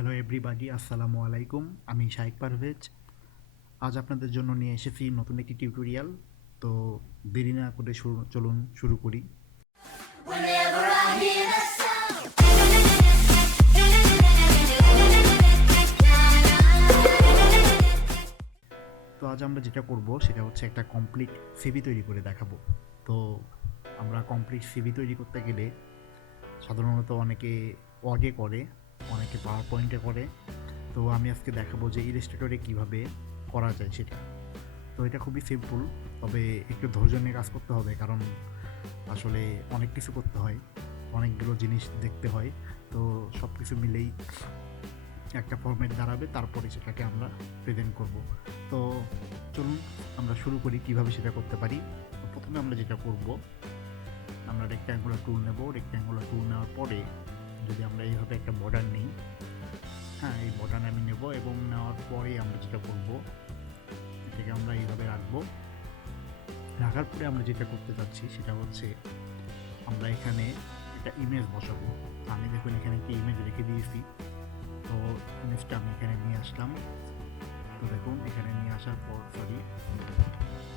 Hello everybody, আসসালামু আলাইকুম। আমি শাইক পারভেজ। আজ আপনাদের জন্য নিয়ে এসেছি নতুন একটি টিউটোরিয়াল। তো দেরি না করে চলুন শুরু করি। Whenever I hear the sound. তো আজ আমরা যেটা করব সেটা হচ্ছে একটা কমপ্লিট সিভি তৈরি করে দেখাবো। তো আমরা কমপ্লিট সিভি তৈরি করতে গেলে সাধারণত অনেকে ওয়ার্ডে করে, অনেকে পাওয়ার পয়েন্টে করে। তো আমি আজকে দেখাবো যে ইলাস্ট্রেটরে কীভাবে করা যায় সেটা। তো এটা খুবই সিম্পল, তবে একটু ধৈর্য নিয়ে কাজ করতে হবে, কারণ আসলে অনেক কিছু করতে হয়, অনেকগুলো জিনিস দেখতে হয়। তো সব কিছু মিলেই একটা ফরম্যাট দাঁড়াবে, তারপরে সেটাকে আমরা প্রেজেন্ট করব। তো চলুন আমরা শুরু করি কীভাবে সেটা করতে পারি। তো প্রথমে আমরা যেটা করব, আমরা রেক্ট্যাঙ্গুলার টুল নেব। রেক্ট্যাঙ্গুলার টুল নেওয়ার পরে যদি আমরা এইভাবে একটা বর্ডার নিই, হ্যাঁ এই বর্ডার আমি নেব, এবং নেওয়ার পরে আমরা যেটা করব, এটাকে আমরা এইভাবে রাখবো। রাখার পরে আমরা যেটা করতে চাচ্ছি সেটা হচ্ছে আমরা এখানে একটা ইমেজ বসাবো। আমি দেখুন এখানে একটি ইমেজ রেখে দিয়েছি। তো ইমেজটা আমি এখানে নিয়ে আসলাম। তো দেখুন এখানে নিয়ে আসার পর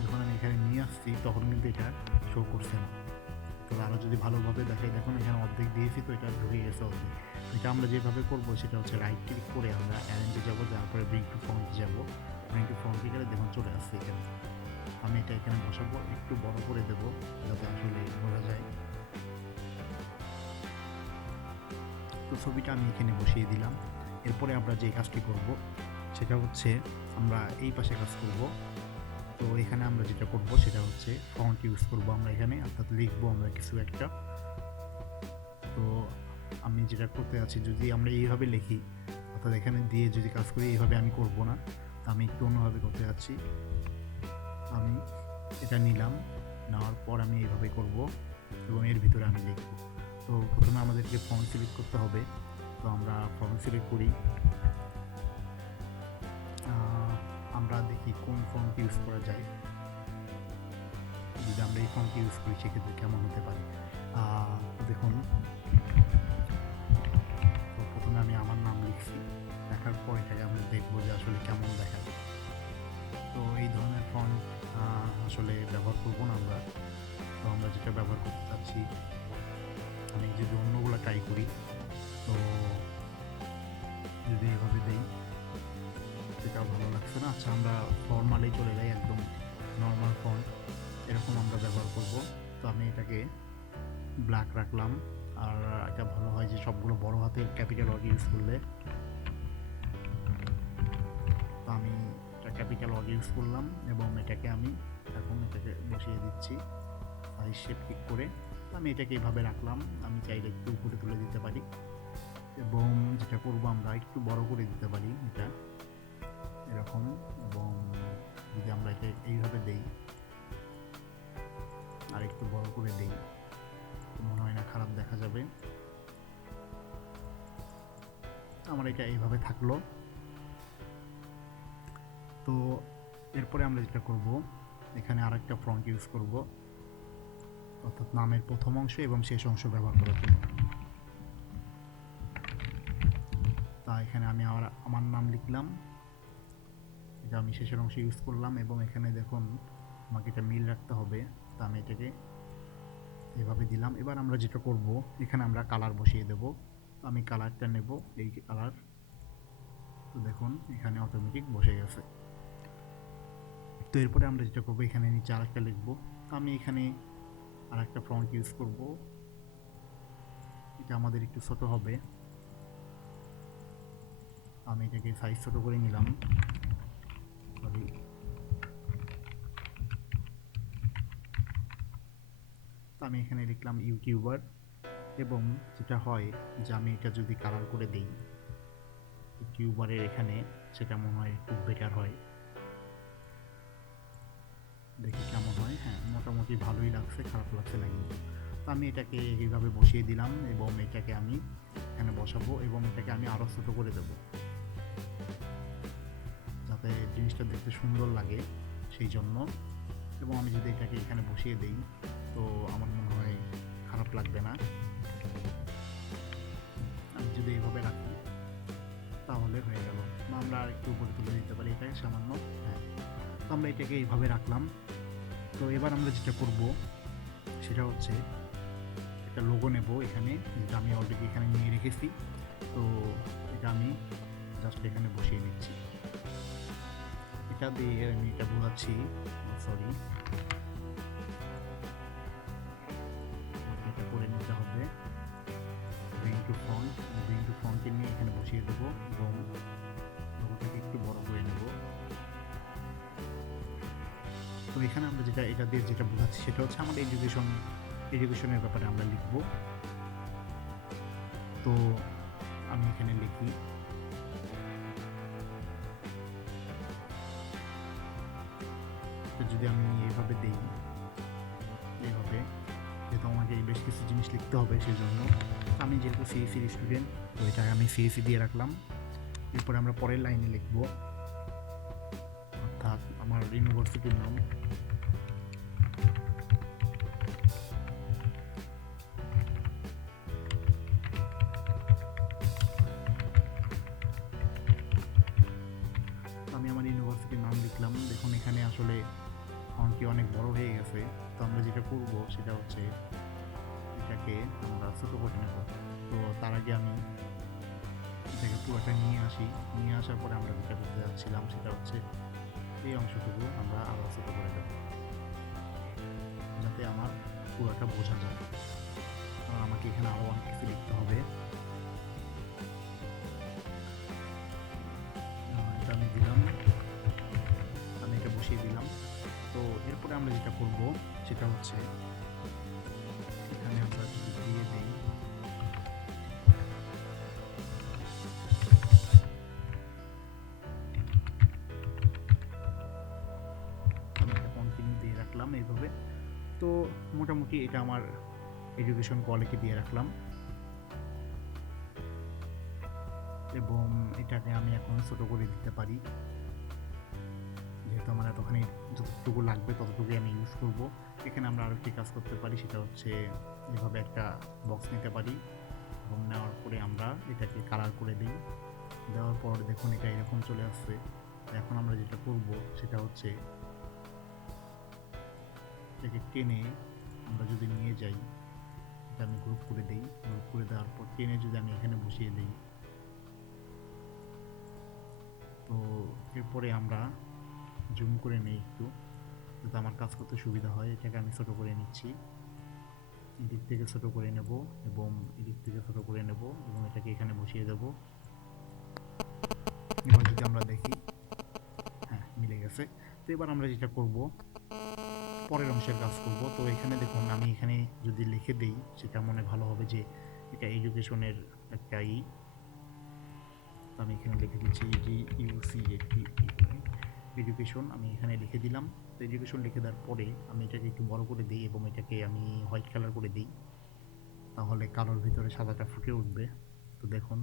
যখন আমি এখানে নিয়ে আসছি তখন কিন্তু এটা শো করছে না। তো আরও যদি ভালোভাবে দেখাই, দেখুন এখানে অর্ধেক দিয়েছি, তো এটা ঢুকে গেছে অর্ধেক। এটা আমরা যেভাবে করবো সেটা হচ্ছে রাইট ক্লিক করে আমরা অ্যারেঞ্জে যাবো, তারপরে ব্রিং টু ফ্রন্টে যাবো। ব্রিং টু ফ্রন্টে গেলে দেখুন চলে আসছে এখানে। আমি এটা এখানে বসাবো, একটু বড় করে দেবো যাতে আসলে বোঝা যায়। তো ছবিটা আমি এখানে বসিয়ে দিলাম। এরপরে আমরা যে কাজটি করব সেটা হচ্ছে আমরা এই পাশে কাজ করব। তো এখানে আমরা যেটা করব সেটা হচ্ছে ফন্ট ইউজ করব আমরা এখানে, অর্থাৎ লিখবো আমরা কিছু একটা। তো আমি যেটা করতে আছি, যদি আমরা এইভাবে লিখি অর্থাৎ এখানে দিয়ে যদি কাজ করি, এইভাবে আমি করব না, আমি একটু অন্যভাবে করতে যাচ্ছি। আমি এটা নিলাম, নেওয়ার পর আমি এইভাবে করব এবং এর ভিতরে আমি লিখব। তো প্রথমে আমাদেরকে ফন্ট সিলেক্ট করতে হবে। তো আমরা ফন্ট সিলেক্ট করি। আমরা দেখি কোন ফন্ট ইউজ করা যায়। যদি আমরা এই ফন্ট ইউজ করি সেক্ষেত্রে কেমন হতে পারে দেখুন। তো প্রথমে আমি আমার নাম লিখছি, লেখার পর এটাকে আমরা দেখবো যে আসলে কেমন দেখা যায়। তো এই ধরনের ফন্ট আসলে ব্যবহার করবো না আমরা। তো আমরা যেটা ব্যবহার করতে চাচ্ছি, আমি যদি অন্যগুলো ট্রাই করি, তো যদি এভাবে দিই সেটাও ভালো লাগছে না। আচ্ছা আমরা ফর্মালেই চলে যাই, একদম নর্মাল ফন্ট এরকম আমরা ব্যবহার করব। তো আমি এটাকে ব্ল্যাক রাখলাম। আর এটা ভালো হয় যে সবগুলো বড় হাতের ক্যাপিটাল ওয়ার্ড ইউজ করলে। তো আমি এটা ক্যাপিটাল ওয়ার্ড ইউজ করলাম এবং এটাকে আমি এখন এটাকে বসিয়ে দিচ্ছি সাইজ শেপ ক্লিক করে। আমি এটাকে এইভাবে রাখলাম। আমি চাইলে একটু উপরে তুলে দিতে পারি, এবং যেটা করবো আমরা একটু বড় করে দিতে পারি এটা এরকম। এবং যদি আমরা এটা এইভাবে দেই আর একটু বড় করে দেই, মনে হয় না খারাপ দেখা যাবে। আমার এটা এইভাবে থাকলো। তো এরপরে আমরা যেটা করব, এখানে আরেকটা ফন্ট ইউজ করব, অর্থাৎ নামের প্রথম অংশ এবং শেষ অংশ ব্যবহার করার জন্য। তা এখানে আমি আমার নাম লিখলাম, এটা আমি শেষের অংশে ইউজ করলাম, এবং এখানে দেখুন আমাকে এটা মিল রাখতে হবে। তা আমি এটাকে এভাবে দিলাম। এবার আমরা যেটা করব, এখানে আমরা কালার বসিয়ে দেব। আমি কালারটা নেব, এই কালার। তো দেখুন এখানে অটোমেটিক বসে গেছে। তো এরপরে আমরা যেটা করবো, এখানে নিচে আরেকটা লিখবো। তো আমি এখানে আরেকটা ফন্ট ইউজ করব, এটা আমাদের একটু ছোট হবে। আমি এটাকে সাইজ ছোট করে নিলাম, সরি। তো আমি এখানে লিখলাম ইউটিউবার, এবং যেটা হয় যে আমি এটা যদি কালার করে দিই ইউটিউবারের এখানে, সেটা মনে হয় একটু বেটার হয়। দেখি কেমন হয়। হ্যাঁ, মোটামুটি ভালোই লাগছে, খারাপ লাগছে না কিন্তু। তো আমি এটাকে এইভাবে বসিয়ে দিলাম, এবং এটাকে আমি এখানে বসাবো, এবং এটাকে আমি আরও ছোটো করে দেবো যাতে জিনিসটা দেখতে সুন্দর লাগে সেই জন্য। এবং আমি যদি এটাকে এখানে বসিয়ে দিই, তো আমার মনে হয় খারাপ লাগবে না। আমি যদি এইভাবে রাখি, একটু উপরে তুলে দিতে পারি এটাকে সামান্য। হ্যাঁ, তো আমরা এটাকে এইভাবে রাখলাম। তো এবার আমরা যেটা করব সেটা হচ্ছে একটা লোগো নেব এখানে, যেটা আমি অলরেডি এখানে নিয়ে রেখেছি। তো এটা আমি জাস্ট এখানে বসিয়ে দিচ্ছি। এটা দিয়ে আমি এটা বোঝাচ্ছি, সরি, এটা করে নিতে হবে। Bring to front, bring to ফন্টে নিয়ে এখানে বসিয়ে দেবো এবং লোগোটাকে একটু বড় করে নেব। তো এখানে আমরা যেটা এটা দিয়ে যেটা বোঝাচ্ছি সেটা হচ্ছে আমাদের এডুকেশনের ব্যাপারে আমরা লিখব। তো আমি এখানে লিখি, তো যদি আমি এইভাবে দিই, এইভাবে, যেহেতু আমাকে বেশ কিছু জিনিস লিখতে হবে সেই জন্য আমি যেহেতু সিএসসির স্টুডেন্ট, তো এটাকে আমি সিএসসি দিয়ে রাখলাম। এরপরে আমরা পরের লাইনে লিখব, অর্থাৎ আমার ইউনিভার্সিটির নাম। আমি আমার ইউনিভার্সিটির নাম লিখলাম। দেখুন এখানে আসলে ফন্টটি অনেক বড় হয়ে গেছে। তো আমরা যেটা করব সেটা হচ্ছে এটাকে আমরা ছোটো করে নেব। তো তার আগে আমি এটাকে পুরোটা নিয়ে আসি। নিয়ে আসার পরে আমরা যেটা করতে যাচ্ছিলাম সেটা হচ্ছে এই অংশটুকু আমরা আরও ছোটো করে দেব, যাতে আমার পুরোটা বোঝা যায়। কারণ আমাকে এখানে আরও অনেক কিছু লিখতে হবে। এটা আমি দিলাম, আমি এটা বসিয়ে দিলাম। তো এরপরে আমরা যেটা করব সেটা হচ্ছে এখানে আমরা যদি দিয়ে দিই, আমি এটা কন্টিনিউ দিয়ে রাখলাম এইভাবে। তো মোটামুটি এটা আমার এডুকেশন কোয়ালিটি দিয়ে রাখলাম এবং এটাকে আমি এখন ছোটো করে দিতে পারি। যেহেতু আমার এতখানি যতটুকু লাগবে ততটুকুই আমি ইউজ করব। এখানে আমরা আরও একটি কাজ করতে পারি, সেটা হচ্ছে এভাবে একটা বক্স নিতে পারি এবং নেওয়ার পরে আমরা এটাকে কালার করে দিই। দেওয়ার পর দেখুন এটা এরকম চলে আসছে। এখন আমরা যেটা করব সেটা হচ্ছে এটাকে টেনে আমরা যদি নিয়ে যাই, এটা আমি গ্রুপ করে দিই। গ্রুপ করে দেওয়ার পর টেনে যদি আমি এখানে বসিয়ে দিই, তো এরপরে আমরা জুম করে নিই একটু, যাতে আমার কাজ করতে সুবিধা হয়। এটাকে আমি ছোটো করে নিচ্ছি, এদিক থেকে ছোটো করে নেব এবং এদিক থেকে ছোটো করে নেব এবং এটাকে এখানে বসিয়ে দেব। এবার যদি আমরা দেখি, হ্যাঁ মিলে গেছে। তো এবার আমরা যেটা করব পরের অংশের কাজ করব। তো এখানে দেখুন আমি এখানে যদি লিখে দিই সেটা মনে ভালো হবে যে এটা এডুকেশনের একটা তো আমি এখানে লিখে দিচ্ছি এডুকেশন, আমি এখানে লিখে দিলাম। তো এডুকেশন লিখে দেওয়ার পরে আমি এটাকে একটু বড় করে দিই এবং এটাকে আমি হোয়াইট কালার করে দিই, তাহলে কালোর ভিতরে সাদাটা ফুটে উঠবে। তো দেখুন,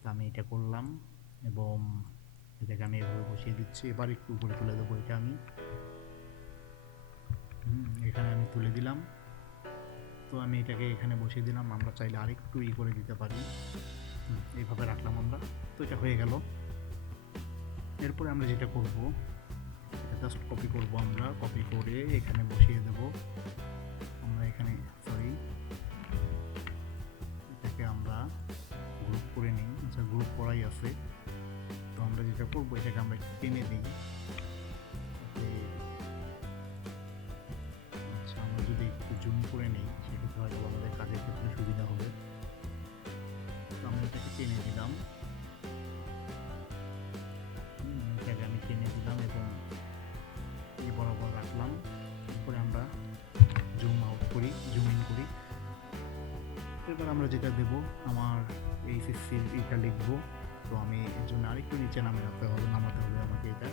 তো আমি এটা করলাম এবং এটাকে আমি এভাবে বসিয়ে দিচ্ছি। এবার একটু উপরে তুলে দেবো, এটা আমি এখানে আমি তুলে দিলাম। তো আমি এটাকে এখানে বসিয়ে দিলাম। আমরা চাইলে আরেকটু করে দিতে পারি, এইভাবে রাখলাম আমরা। তো এটা হয়ে গেল। এরপরে আমরা যেটা করব এটা জাস্ট কপি করব। আমরা কপি করে এখানে বসিয়ে দেব। আমরা এখানে এটাকে আমরা গ্রুপ করে নিই। আচ্ছা, গ্রুপ করাই আছে। তো আমরা যেটা করবো এটাকে আমরা টেনে দিই। আচ্ছা, আমরা যদি একটু জুম করে নিই সেক্ষেত্রে হয়তো আমাদের কাজের ক্ষেত্রে সুবিধা হবে। তো আমরা এটাকে টেনে দিলাম, এটাকে আমি টেনে দিলাম এবং এই বরাবর রাখলাম। এরপরে আমরা জুম আউট করি, জুম ইন করি। এবার আমরা যেটা দেব, আমার এইচএসসির এটা লিখবো। তো আমি এর জন্য আরেকটু নিচে নামাতে হবে আমাকে এটা।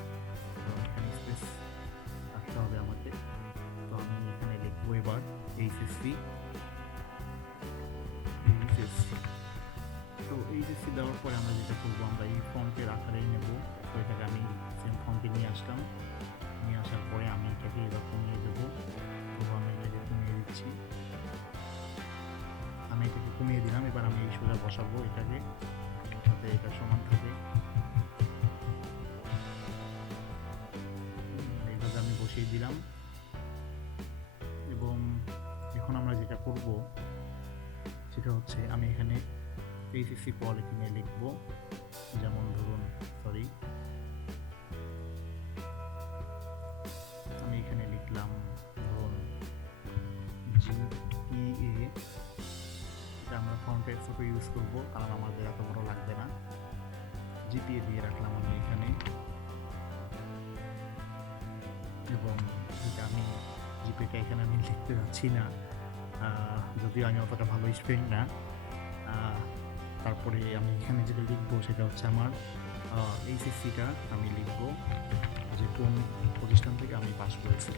তো এখানে স্পেস রাখতে হবে আমাকে। তো আমি এখানে লিখবো এবার এইচএসসি। তো এইচএসসি দেওয়ার পরে আমরা যেটা করবো, আমরা এই ফন্টের আকারেই নেব। তো এটাকে আমি সেম ফন্টে নিয়ে আসলাম। নিয়ে আসার পরে আমি এটাকে এবার কমিয়ে দেবো। তো আমি এটাকে কমিয়ে দিচ্ছি, আমি এটাকে কমিয়ে দিলাম। এবার আমি এই সোজা বসাবো এটাকে, যাতে এটা সমান থাকে। দিলাম। এবং এখন আমরা যেটা করব সেটা হচ্ছে আমি এখানে এইচএসসি কোয়ালিটি নিয়ে লিখব। যেমন ধরুন আমি এখানে লিখলাম ধরুন জিপিএ। এটা আমরা ফন্টের ছোটো ইউজ করব, কারণ আমাদের এত বড় লাগবে না। জিপিএ দিয়ে রাখলাম আমি এখানে। এবং যেটা আমি জিপিএটা এখানে আমি লিখতে যাচ্ছি না, যদিও আমি অতটা ভালো স্টুডেন্ট না। তারপরে আমি এখানে যেটা লিখবো সেটা হচ্ছে আমার এইচএসসিটা আমি লিখবো, যে কোন প্রতিষ্ঠান থেকে আমি পাস করেছি।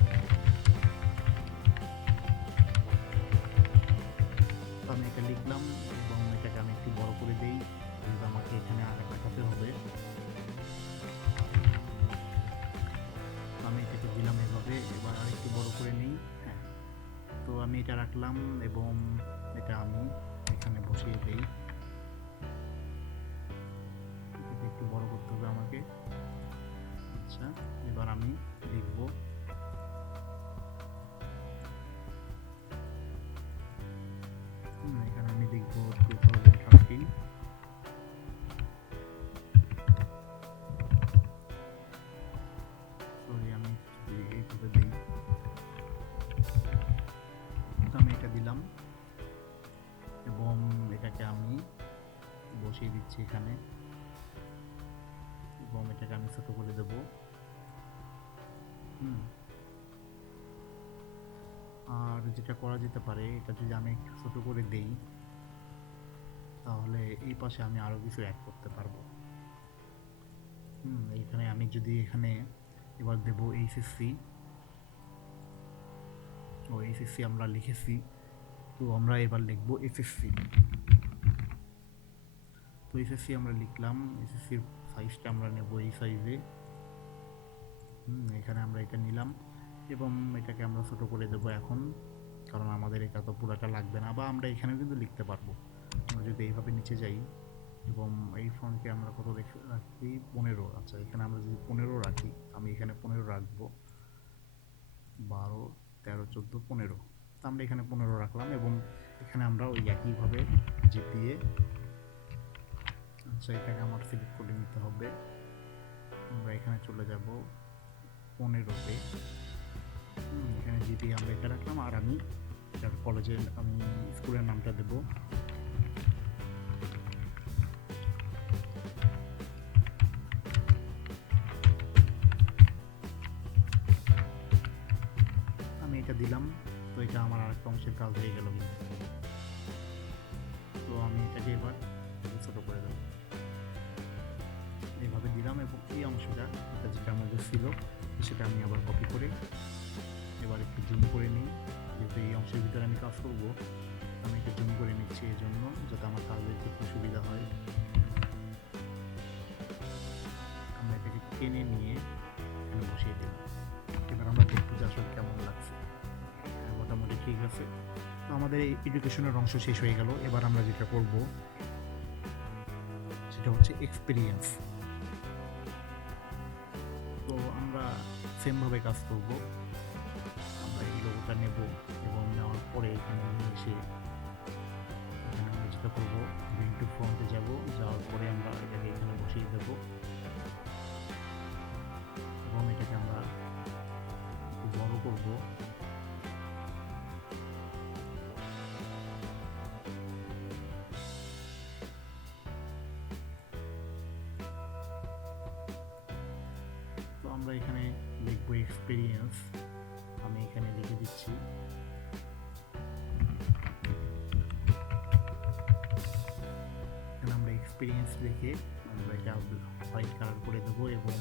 তো আমি এটা লিখলাম এবং এটাকে আমি একটু বড় করে দিই, যেহেতু আমাকে এখানে দেখাতে হবে। আমি এটাকে দিলাম এভাবে, এবার আরেকটু বড় করে নিই। হ্যাঁ, তো আমি এটা রাখলাম এবং এটা আমি এখানে বসিয়ে দিই। এটাকে একটু বড় করতে হবে আমাকে। আচ্ছা, এবার আমি লিখব এখানে আমি লিখব 2013। সরি, আমি এইভাবে দিই। আমি এটা দিলাম এবং এটাকে আমি বসিয়ে দিচ্ছি এখানে, এবং এটাকে আমি ছোট করে দেব। আর যেটা করা যেতে পারে, এটা যদি আমি একটু ছোট করে দেই তাহলে এই পাশে আমি আরো কিছু অ্যাড করতে পারবো। এখানে আমি যদি এখানে এবার দেব এইচএসসি। এইচএসসি আমরা লিখেছি, তো আমরা এবার লিখবো এসএসসি। তো এসএসসি আমরা লিখলাম, এসএসসির সাইজটা আমরা নেব এই সাইজে। এখানে আমরা এটা নিলাম এবং এটাকে আমরা ছোট করে দেবো এখন, কারণ আমাদের এটা তো পুরোটা লাগবে না। বা আমরা এখানে কিন্তু লিখতে পারবো। আমরা যদি এইভাবে নিচে যাই এবং এই ফন্টকে আমরা কত রাখি, 15। আচ্ছা, এখানে আমরা যদি 15 রাখি, আমি এখানে 15 রাখবো। 12, 13, 14, 15। তো আমরা এখানে 15 রাখলাম এবং এখানে আমরা ওই একইভাবে জিপিএ। আচ্ছা, এটাকে আমার সিলেক্ট করে নিতে হবে। আমরা এখানে চলে যাব 15-তে। এখানে জিপিএ আমরা এটা রাখলাম, আর আমি কলেজের আমি স্কুলের নামটা দেব। আমি এটা দিলাম, তো এটা আমার আরেকটা অংশের কাজ হয়ে গেল। তো আমি এটাকে এবার ছোট করে দেবো, এইভাবে দিলাম। এবং এই অংশটা যেটা আমাদের ছিল সেটা আমি আবার কপি করে এবার একটু জুম করে নিই। যেহেতু এই অংশের ভিতরে আমি কাজ করবো, আমি একটু জুম করে নিচ্ছি এই জন্য, যাতে আমার কাজের ক্ষেত্রে সুবিধা হয়। আমরা এটাকে টেনে নিয়ে এখানে বসিয়ে দিলাম। এবার আমরা দেখবো যে আসলে কেমন লাগছে। মোটামুটি ঠিক আছে। তো আমাদের এই এডুকেশনের অংশ শেষ হয়ে গেল। এবার আমরা যেটা করব সেটা হচ্ছে এক্সপিরিয়েন্স। তো আমরা সেমভাবে কাজ করব। আমরা এই লোগোটা নেব এবং নেওয়ার পরে এখানে নিয়ে এসে এখানে আমরা যেটা করবো, ব্রিং টু ফ্রন্টে যাব। যাওয়ার পরে আমরা এটাকে এখানে বসিয়ে দেব এবং এটাকে আমরা একটু বড় করব। তো আমরা এখানে লিখবো এক্সপিরিয়েন্স। আমি এখানে লিখে দিচ্ছি। আমরা এক্সপিরিয়েন্স লিখে আমরা এটা হোয়াইট কালার করে দেবো এবং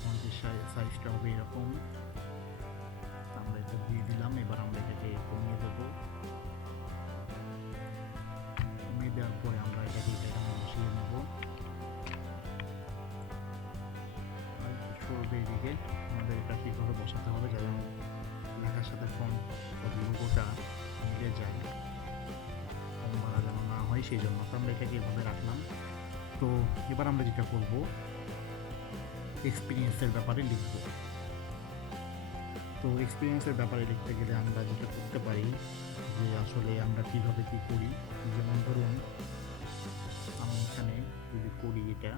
ফন্টের সাইজটা হবে এরকম। আমরা এটা দিয়ে দিলাম। এবার আমরা এটাকে কমিয়ে দেবো। কমিয়ে দেওয়ার পরে আমরা এটাকে এখানে বসিয়ে নেব। করবে এদিকে আমাদের এটা ঠিকভাবে বসাতে হবে, যেন লেখার সাথে ফন্ট লোগোটা মিলে যায়, কম বাড়া যেন না হয়, সেই জন্য তো আমরা এটাকে এভাবে রাখলাম। তো এবার আমরা যেটা করব, এক্সপিরিয়েন্সের ব্যাপারে লিখব। তো এক্সপিরিয়েন্সের ব্যাপারে লিখতে গেলে আমরা যেটা করতে পারি যে আসলে আমরা কীভাবে কী করি, যেমন ধরুন আমি এখানে যদি করি এটা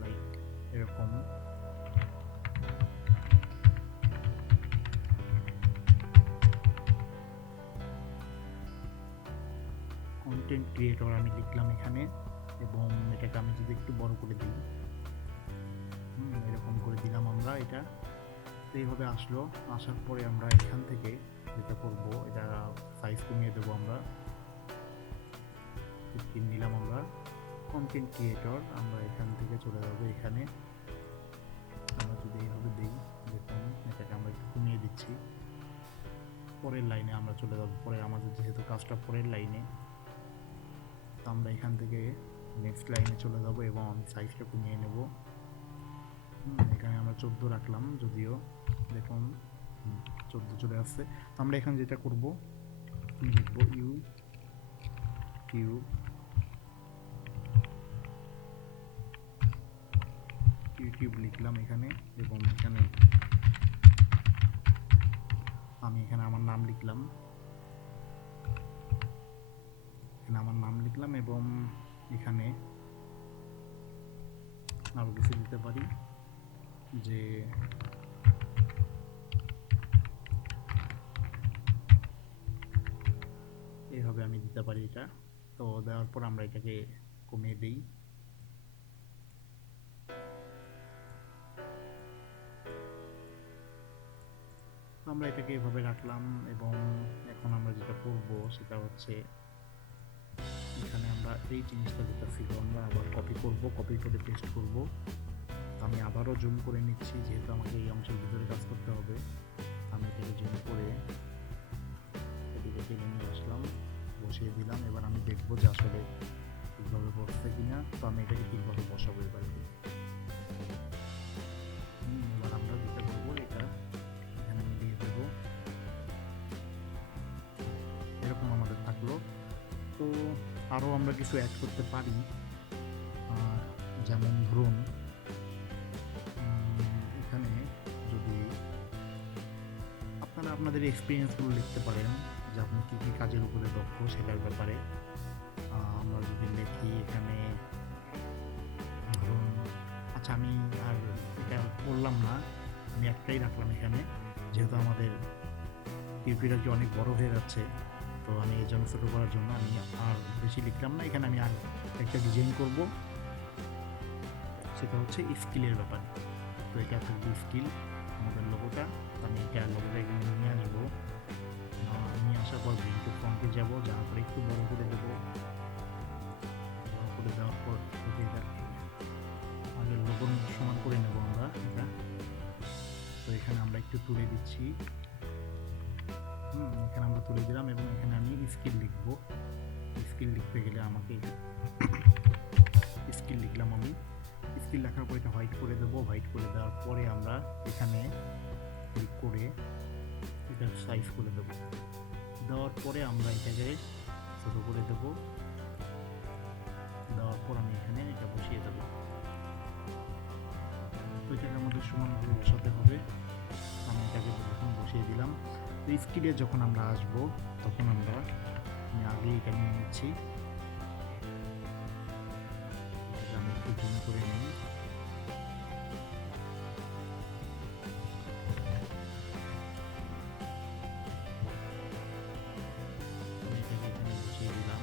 লাইক এরকম কন্টেন্ট ক্রিয়েটর আমি লিখলাম এখানে, এবং এটাকে আমি যদি একটু বড় করে দিই, এরকম করে দিলাম আমরা এটা। তো এইভাবে আসলো, আসার পরে আমরা এখান থেকে যেটা করব, এটা সাইজ কমিয়ে দেবো আমরা, 15 নিলাম আমরা। কন্টেন্ট ক্রিয়েটর আমরা এখান থেকে চলে যাবো এখানে, আমরা যদি এইভাবে দিই, দেখুন এটাকে আমরা একটু কমিয়ে দিচ্ছি। পরের লাইনে আমরা চলে যাবো, পরে আমাদের যেহেতু কাজটা পরের লাইনে, তো আমরা এখান থেকে নেক্সট লাইনে চলে যাব এবং আমি সাইজটা কমিয়ে নেব। এখানে আমরা 14 রাখলাম, যদিও দেখুন 14 চলে আসছে। তো আমরা এখানে যেটা করব, লিখব ইউটিউব লিখলাম এখানে, এবং এখানে আমি এখানে আমার নাম লিখলাম, এবং এখানে আরও কিছু দিতে পারি, যে এইভাবে আমি দিতে পারি এটা। তো দেওয়ার পর আমরা এটাকে কমিয়ে দিই। আমরা এটাকে এভাবে রাখলাম, এবং এখন আমরা যেটা করব সেটা হচ্ছে এখানে আমরা এই জিনিসটা যেটা ছিল আমরা আবার কপি করে পেস্ট করব। আমি আবারও জুম করে নিচ্ছি, যেহেতু আমাকে এই অংশের ভিতরে কাজ করতে হবে। আমি এটাকে জুম করে এদিকে টেনে নিয়ে আসলাম, বসিয়ে দিলাম। এবার আমি দেখবো যে আসলে ঠিকভাবে বসছে কিনা। তো আমি এটাকে ঠিকভাবে বসাবো এবার। এবার আমরা যেটা করবো, এটা এখানে আমি দিয়ে দেবো, এরকম আমাদের থাকলো। তো আরও আমরা কিছু অ্যাড করতে পারি, যেমন ধরুন এখানে যদি আপনারা আপনাদের এক্সপিরিয়েন্সগুলো লিখতে পারেন, যে আপনি কী কী কাজের উপরে দক্ষ সেটার ব্যাপারে। আমরা যদি লিখি এখানে ধরুন, আচ্ছা আমি আর এটা বললাম না, আমি একটাই রাখলাম এখানে, যেহেতু আমাদের টিউটোরিয়ালটি অনেক বড় হয়ে যাচ্ছে। তো আমি এই জন্য ছোটো করার জন্য আমি আর বেশি লিখলাম না। এখানে আমি আর একটা ডিজাইন করব, সেটা হচ্ছে স্কিলের ব্যাপারে। তো এটা থাকবে স্কিল আমাদের লোগোটা। আমি এটা লোগোটা এখানে নিয়ে আসবো, নিয়ে আসার পর ভিডিও ফ্রন্টে যাবো, যাওয়ার পরে একটু বড় করে দেবো। বড় করে দেওয়ার পর এটা আমাদের লোগোর সমান করে নেবো আমরা এটা। তো এখানে আমরা একটু তুলে দিচ্ছি, এখানে আমরা তুলে দিলাম, এবং এখানে আমি স্কিল লিখবো। স্কিল লিখতে গেলে আমাকে স্কিল লিখলাম আমি। স্কিল লেখার পর এটা হোয়াইট করে দেবো। হোয়াইট করে দেওয়ার পরে আমরা এখানে ক্লিক করে এটা সাইজ করে দেবো। দেওয়ার পরে আমরা এটাকে ছোটো করে দেবো। দেওয়ার পর আমি এখানে এটা বসিয়ে দেবো। তো এটাকে আমাদের সমানভাবে বসাতে হবে। আমি এটাকে যখন বসিয়ে দিলাম, তো স্কিলে যখন আমরা আসবো তখন আমি আগে এটা নিয়ে নিচ্ছি, আমি একটু জুম করে নিই। এটাকে এখানে বসিয়ে দিলাম,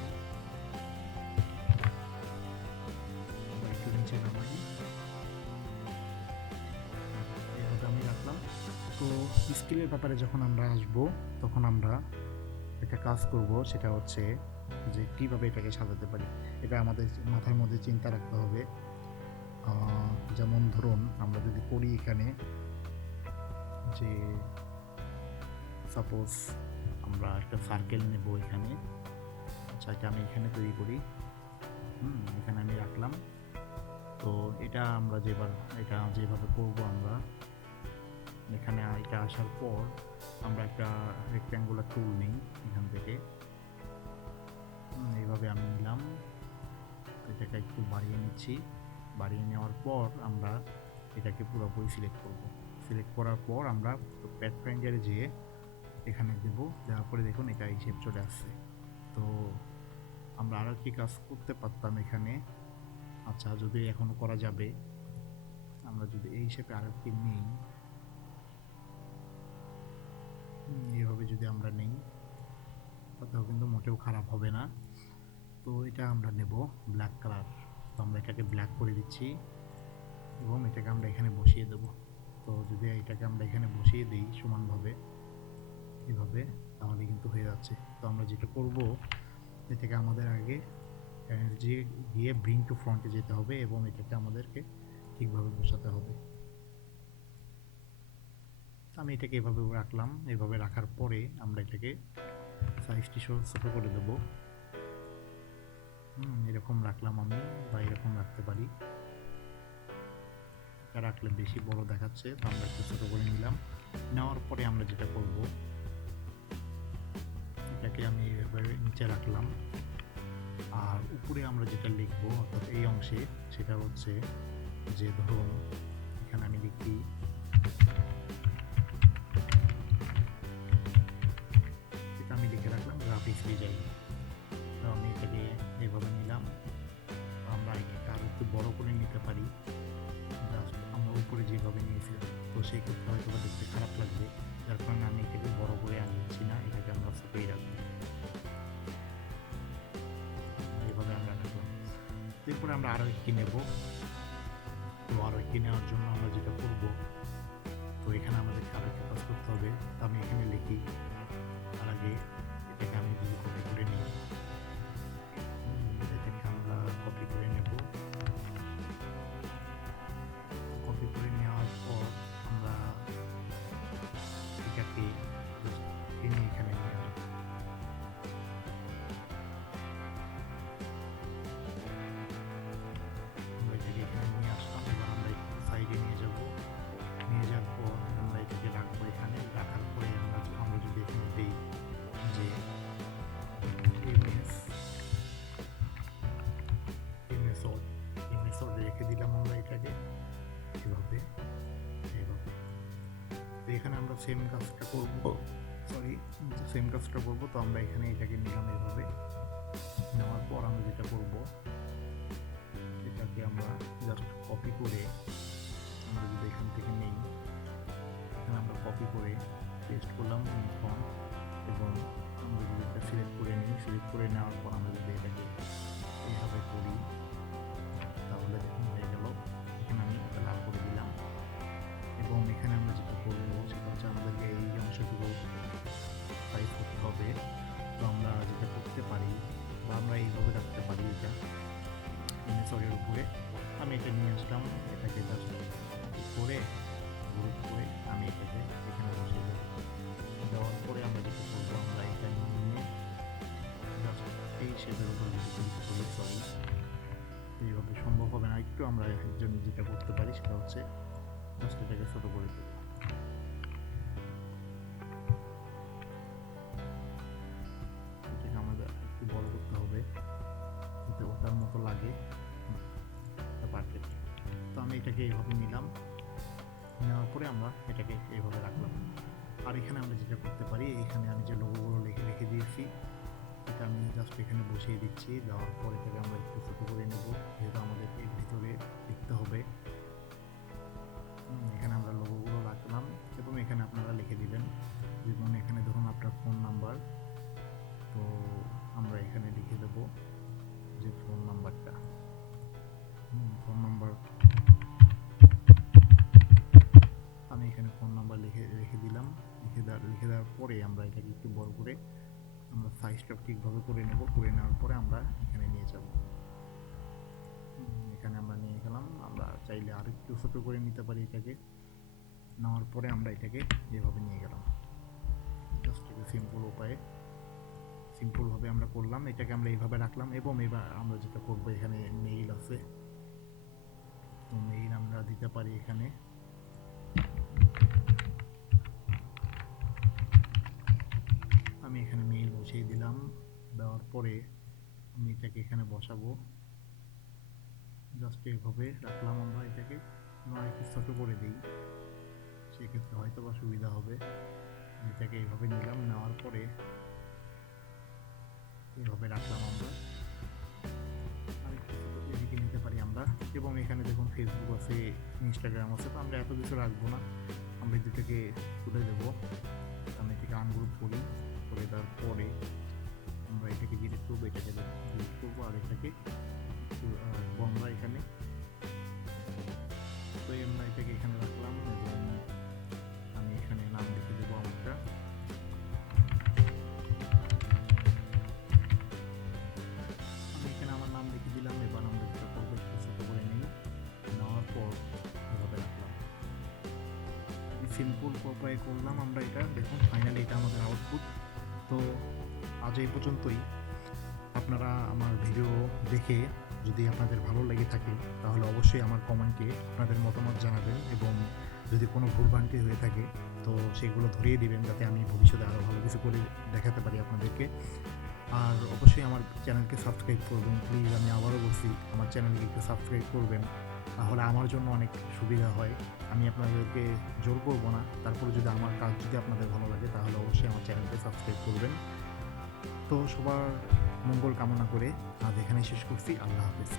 একটু নিচে নামাই, এইভাবে আমি রাখলাম। তো স্কিলের ব্যাপারে যখন আমরা আসবো তখন আমরা একটা কাজ করব, সেটা হচ্ছে যে কীভাবে এটাকে সাজাতে পারি। এটা আমাদের মাথার মধ্যে চিন্তা রাখতে হবে। যেমন ধরুন আমরা যদি করি এখানে, যে সাপোজ আমরা একটা সার্কেল নেব এখানে। আচ্ছা, এটা আমি এখানে তৈরি করি, এখানে আমি রাখলাম। তো এটা আমরা যেভাবে করব, আমরা এখানে এটা আসার পর আমরা একটা রেক্ট্যাঙ্গুলার টুল নিই এখান থেকে, এইভাবে আমি নিলাম। এটাকে একটু বাড়িয়ে নিচ্ছি। বাড়িয়ে নেওয়ার পর আমরা এটাকে পুরোপুরি সিলেক্ট করব। সিলেক্ট করার পর আমরা প্যাথ ফাইন্ডারে যেয়ে এখানে দেব, দেওয়ার পরে দেখুন এটা এই শেপ চলে আসছে। তো আমরা আরও কি কাজ করতে পারতাম এখানে, আচ্ছা যদি এখনও করা যাবে, আমরা যদি এই শেপে আরও কি নেই, এইভাবে যদি আমরা নেই তাতেও কিন্তু মোটেও খারাপ হবে না। তো এটা আমরা নেব ব্ল্যাক কালার, তো আমরা এটাকে ব্ল্যাক করে দিচ্ছি এবং এটাকে আমরা এখানে বসিয়ে দেব। তো যদি এটাকে আমরা এখানে বসিয়ে দিই সমানভাবে এভাবে, তাহলে কিন্তু হয়ে যাচ্ছে। তো আমরা যেটা করব, এটাকে আমাদের আগে এনার্জি গিয়ে ব্রিং টু ফ্রন্টে যেতে হবে এবং এটাকে আমাদেরকে ঠিকভাবে বসাতে হবে। আমি এটাকে এভাবে রাখলাম, এভাবে রাখার পরে আমরা এটাকে সাইজটি ছোটো করে দেবো। এরকম রাখলাম আমি, বা এরকম রাখতে পারি, এটা রাখলে বেশি বড় দেখাচ্ছে, তো আমরা একটু ছোটো করে নিলাম। নেওয়ার পরে আমরা যেটা করব, এটাকে আমি এভাবে নিচে রাখলাম, আর উপরে আমরা যেটা লিখবো অর্থাৎ এই অংশে, সেটা হচ্ছে যে ধরুন এখানে আমি লিখি এটা আমি লিখে রাখলাম গ্রাফিক্স ডিজাইন। তো আমি এটাকে এইভাবে নিলাম, আমরা এটাকে আরও একটু বড় করে নিতে পারি, জাস্ট আমরা উপরে যেভাবে নিয়েছিলাম, তো সেই ক্ষেত্রে হয়তো বা দেখতে খারাপ লাগবে, যার কারণে আমি এটাকে বড় করে আনছি না, এটাকে আমরা ছোটোই রাখবো। এইভাবে আমরা রাখলাম। এরপরে আমরা আরও একটি নেব, তো আরও একটি নেওয়ার জন্য আমরা যেটা করব, তো এখানে আমাদেরকে আরও একটা কাজ করতে হবে। তো আমি এখানে লিখি, তার আগে এটাকে আমি যদি কপি করে নিই, এটাকে আমরা কপি করে নেব। কপি করে নেওয়ার পর আমরা এটাকে টেনে এখানে নিয়ে আসবো। আমরা এটাকে এখানে নিয়ে আসলাম, এবার আমরা একটু সাইডে নিয়ে যাব। নিয়ে যাওয়ার পর আমরা এটাকে রাখবো এখানে, রাখার পরে আমরা যদি এখানে দিই যে মেথড রেখে দিলাম আমরা এটাকে এভাবে এইভাবে। তো এখানে আমরা সেম কাজটা করব, তো আমরা এখানে এটাকে নিলাম এইভাবে। নেওয়ার পর আমরা যেটা করব, এটাকে আমরা জাস্ট কপি করে, আমরা যদি এখান থেকে নেই, এখানে আমরা কপি করে পেস্ট করলাম ফন্ট, এবং আমরা যদি এটা সিলেক্ট করে নিই, সিলেক্ট করে নেওয়ার পর আমরা যদি এটাকে এইভাবে করি, তাহলে দেখুন হয়ে গেল। এখানে আমি এটা লাল করে দিলাম, এবং এখানে আমরা যেটা করবো সেটা হচ্ছে আমাদেরকে এই অংশটুকু সাইজ করতে হবে। তো আমরা যেটা করতে পারি, বা আমরা এইভাবে রাখতে পারি, এটা সরির উপরে আমি এটা নিয়ে আসলাম, এটাকে জাস্ট করে গ্রুপ করে আমি এটাকে এখানে বসিয়ে দেবো। দেওয়ার পরে আমরা যেটা করবো, আমরা এটা নিয়ে জাস্ট এই শেপের উপর সরি, এইভাবে সম্ভব হবে না, একটু আমরা এর জন্য যেটা করতে পারি সেটা হচ্ছে জাস্ট এটাকে ছোটো করে দেবো। এটাকে আমাদের একটু বড় করতে হবে যাতে ওটার মতো লাগে, পারফেক্ট। তো আমি এটাকে এইভাবে নিলাম, নেওয়ার পরে আমরা এটাকে এইভাবে রাখলাম। আর এখানে আমরা যেটা করতে পারি, এখানে আমি যে লোগোগুলো রেখে দিয়েছি, এটা আমি জাস্ট এখানে বসিয়ে দিচ্ছি। দেওয়ার পর এটাকে আমরা একটু ছোটো করে নেব, যেহেতু আমাদের এর ভিতরে লিখতে হবে। এখানে আমরা লোগোগুলো রাখলাম, এবং এখানে আপনারা লিখে দিবেন, যেমন এখানে ধরুন আপনার ফোন নাম্বার, তো আমরা এখানে লিখে দেব যে ফোন নাম্বারটা, আমি এখানে ফোন নাম্বার রেখে দিলাম। লিখে দেওয়ার পরে আমরা এটাকে একটু বড় করে আমরা সাইজটা ঠিকভাবে করে নেব, করে নেওয়ার পরে আমরা এখানে নিয়ে যাব। এখানে আমরা নিয়ে গেলাম, আমরা চাইলে আর একটু ছোটো করে নিতে পারি এটাকে। নেওয়ার পরে আমরা এটাকে এভাবে নিয়ে গেলাম, জাস্ট সিম্পলভাবে আমরা করলাম, এটাকে আমরা এইভাবে রাখলাম। এবং এবার আমরা যেটা করবো, এখানে মেইল আছে, তো মেইল আমরা দিতে পারি এখানে। আমি এখানে মেইল বসিয়ে দিলাম, দেওয়ার পরে আমি এটাকে এখানে বসাবো, জাস্ট এইভাবে রাখলাম আমরা এটাকে, একটু ছোটো করে দিই, সেক্ষেত্রে হয়তো বা সুবিধা হবে। এটাকে এইভাবে নিলাম, নেওয়ার পরে এইভাবে রাখলাম আমরা। আরেকটু ছোটো এদিকে নিতে পারি আমরা। এবং এখানে দেখুন ফেসবুক আছে, ইনস্টাগ্রাম আছে, তো আমরা এত কিছু রাখবো না। আমরা এই দুটোকে তুলে দেবো। আমি এটাকে আনগ্রুপ করি, করে দেওয়ার পরে আমরা এটাকে ডিলিট করবো, এটাকে ডিলিট করবো, আর এটাকে রাখবো আমরা এখানে। তো আমরা এটাকে এখানে রাখলাম এবং আমি এখানে নাম লিখে দেবো আমারটা। আমি এখানে আমার নাম লিখে দিলাম। এবার আমরা যেটা করবো একটু ছোটো করে নিই, নেওয়ার পর এভাবে রাখলাম। সিম্পল উপায়ে করলাম আমরা এটা। দেখুন ফাইনালি এটা আমাদের আউটপুট। তো আজ এই পর্যন্তই। আপনারা আমার ভিডিও দেখে যদি আপনাদের ভালো লেগে থাকে তাহলে অবশ্যই আমার কমেন্টে আপনাদের মতামত জানাবেন, এবং যদি কোনো ভুলভ্রান্তি হয়ে থাকে তো সেগুলো ধরিয়ে দিবেন, যাতে আমি ভবিষ্যতে আরও ভালো কিছু করে দেখাতে পারি আপনাদেরকে। আর অবশ্যই আমার চ্যানেলকে সাবস্ক্রাইব করবেন প্লিজ। আমি আবারও বলছি, আমার চ্যানেলকে একটু সাবস্ক্রাইব করবেন, তাহলে আমার জন্য অনেক সুবিধা হয়। আমি আপনাদেরকে জোর করবো না, তারপরে যদি আমার কাজ যদি আপনাদের ভালো লাগে তাহলে অবশ্যই আমার চ্যানেলকে সাবস্ক্রাইব করবেন। তো সবার মঙ্গল কামনা করে আজ এখানেই শেষ করছি। আল্লাহ হাফেজ।